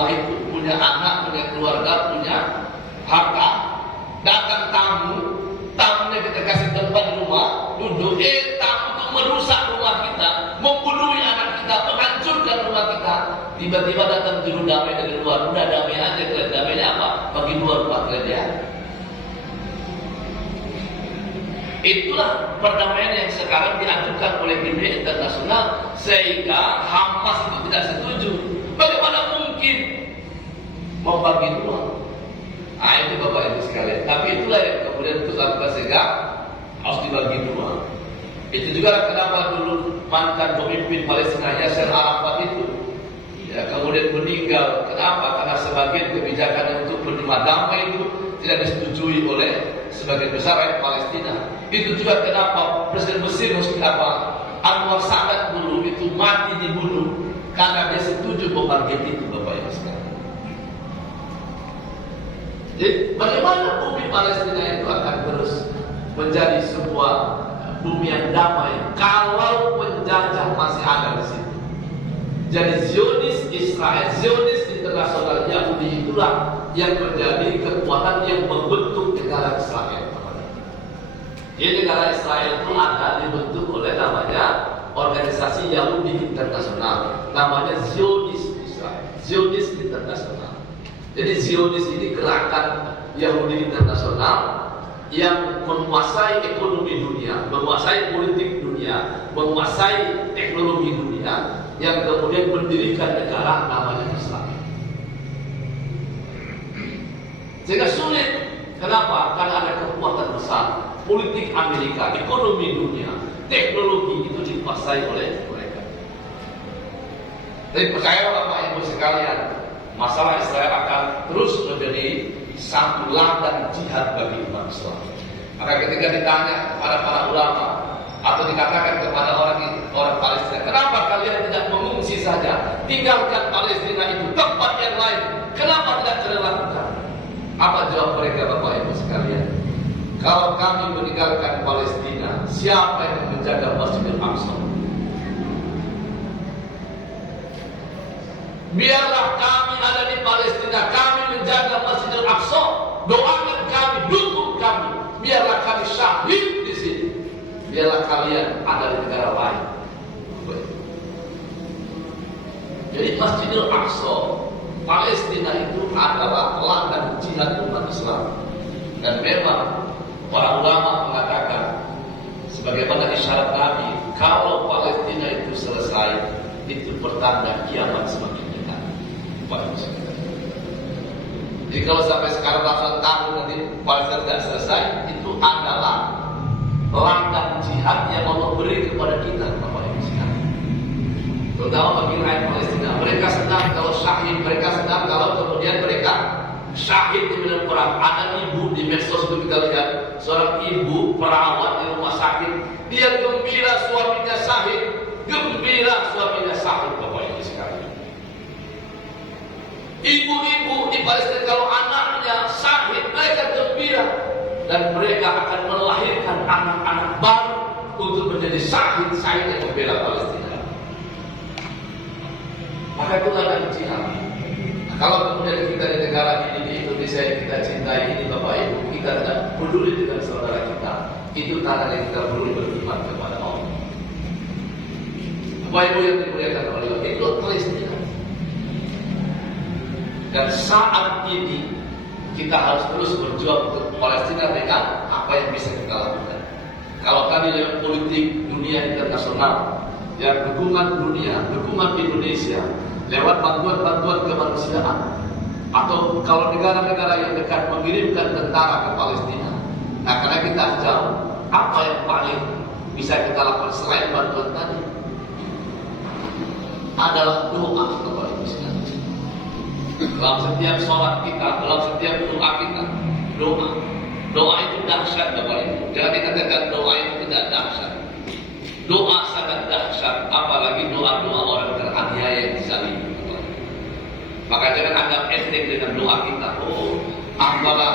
rumah itu, punya anak, punya keluarga, punya harta. Datang tamu, tamunya kita kasih tempat di rumah, duduk, tamu itu merusak rumah kita, membunuh anak kita, menghancurkan rumah kita. Tiba-tiba datang juru damai dari luar, udah damai aja, damainya apa? Bagi dua rumah kalian. Itulah perdamaian yang sekarang diajukan oleh dunia internasional, sehingga Hamas itu tidak setuju. Bagaimana mungkin membagi dua? Nah itu Bapak Ibu sekalian. Tapi itulah yang kemudian itu lakukan, sehingga harus dibagi dua. Itu juga kenapa dulu mantan pemimpin Palestina Yasser Arafat itu kemudian meninggal. Kenapa? Karena sebagian kebijakan untuk penerima damai itu tidak disetujui oleh sebagian besar rakyat Palestina. Itu juga kenapa Presiden Mesir Anwar Sadat dulu itu mati dibunuh karena dia setuju pembagian itu, Bapak Ibu sekalian. Jadi bagaimana bumi Palestina itu akan terus menjadi sebuah bumi yang damai kalau penjajah masih ada di situ? Jadi Zionis Israel, Zionis internasional Yahudi itulah yang menjadi kekuatan yang membentuk negara Israel. Jadi negara Israel itu ada dibentuk oleh namanya organisasi Yahudi internasional, namanya Zionis Israel, Zionis internasional. Jadi Zionis ini gerakan Yahudi internasional yang menguasai ekonomi dunia, menguasai politik dunia, menguasai teknologi dunia, yang kemudian mendirikan negara namanya Islam. Sehingga sulit. Kenapa? Karena ada kekuatan besar. Politik Amerika, ekonomi dunia, teknologi itu dikuasai oleh mereka. Tapi percaya Bapak Ibu sekalian, masalah Israel akan terus menjadi satu ladang jihad bagi umat Islam. Maka ketika ditanya kepada para ulama atau dikatakan kepada orang Palestina, kenapa kalian tidak mengungsi saja, tinggalkan Palestina itu, tempat yang lain, kenapa tidak kalian lakukan? Apa jawab mereka, Bapak Ibu sekalian? Kalau kami meninggalkan Palestina, siapa yang menjaga Masjidil Aqsa? Biarlah kami ada di Palestina, kami menjaga Masjidil Aqsa, doakan kami, dukung kami. Biarlah kami syahid di sini. Biarlah kalian ada di negara lain. Jadi Masjidil Aqsa, Palestina itu adalah ladang jihad umat Islam. Dan memang para ulama mengatakan, sebagaimana isyarat Nabi, kalau Palestina itu selesai, itu pertanda kiamat semakin dekat. Jadi kalau sampai sekarang ratusan tahun nanti Palestina tidak selesai, itu adalah ladang jihad yang Allah beri kepada kita, Bapak Ibu sekalian. Terutama bagi rakyat Palestina, mereka senang kalau syahid, mereka senang kalau kemudian mereka syahid di medan perang. Ada ibu di medsos itu kita lihat, seorang ibu perawat di rumah sakit, dia gembira suaminya syahid, Bapak Ibu sekalian. Ibu-ibu di Palestina kalau anaknya syahid, mereka gembira dan mereka akan melahirkan anak-anak baru untuk menjadi syahid yang membela Palestina. Maka itu adalah jihad. Kalau kemudian kita di negara ini, di Indonesia yang kita cintai ini, Bapak Ibu, kita tidak peduli dengan saudara kita, itu tanda yang kita peduli beriman kepada Allah. Bapak Ibu yang dimuliakan oleh Allah, itu Palestina. Dan saat ini kita harus terus berjuang untuk Palestina dengan apa yang bisa kita lakukan. Kalau tadi lewat politik dunia internasional, ya dukungan dunia, dukungan Indonesia, lewat bantuan-bantuan kemanusiaan, atau kalau negara-negara yang dekat mengirimkan tentara ke Palestina. Nah, karena kita jauh, apa yang paling bisa kita lakukan selain bantuan tadi? Adalah doa kepada Islam. Dalam setiap sholat kita, dalam setiap doa kita, doa. Doa itu dahsyat, Bapak Ibu. Jangan dikatakan doa itu tidak dahsyat. Doa sangat dahsyat, apalagi doa-doa orang teraniaya yang dizalimi. Maka jangan anggap enteng dengan doa kita. Oh, apalah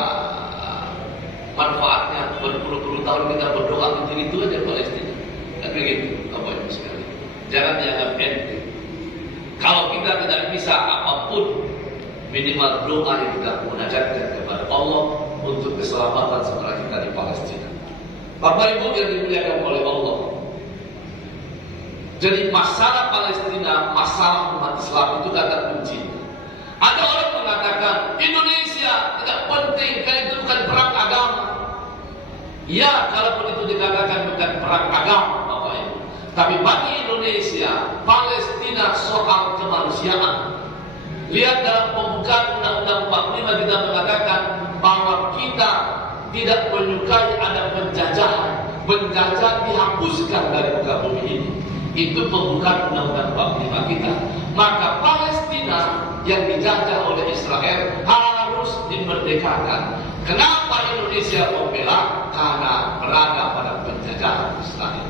manfaatnya berpuluh-puluh tahun kita berdoa untuk itu aja Palestina. Dan begitu, Bapak Ibu sekalian. Jangan dianggap enteng. Kalau kita tidak bisa apapun minimal doa yang kita munajatkan kepada Allah untuk keselamatan saudara kita di Palestina. Bapak Ibu yang dimuliakan oleh Allah, jadi masalah Palestina, masalah umat Islam itu kata kunci. Ada orang mengatakan Indonesia tidak penting, karena itu bukan perang agama. Ya, kalaupun itu dikatakan bukan perang agama, Bapak Ibu, tapi bagi Indonesia, Palestina soal kemanusiaan. Lihat dalam pembukaan Undang-Undang 45 kita mengatakan bahwa kita tidak menyukai ada penjajahan. Penjajah dihapuskan dari muka bumi ini. Itu pembukaan Undang-Undang 45 kita. Maka Palestina yang dijajah oleh Israel harus dimerdekakan. Kenapa Indonesia membela? Karena berada pada penjajahan Israel.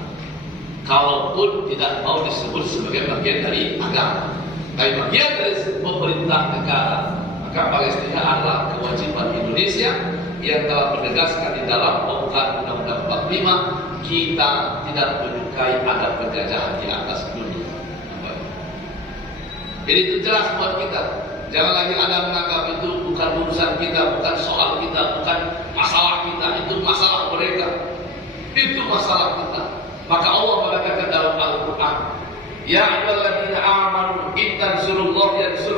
Kalaupun tidak mau disebut sebagai bagian dari agama, tapi bagian dari pemerintah negara, maka Palestina adalah kewajiban Indonesia yang telah menegaskan di dalam pembukaan Undang-Undang 45, kita tidak menyukai ada penjajahan di atas dunia. Jadi itu jelas buat kita. Jangan lagi ada menganggap itu bukan urusan kita, bukan soal kita, bukan masalah kita, itu masalah mereka. Itu masalah kita. Maka Allah mengatakan dalam Al-Quran, ya ayyuhalladzina amanu in tansurullaha yansurkum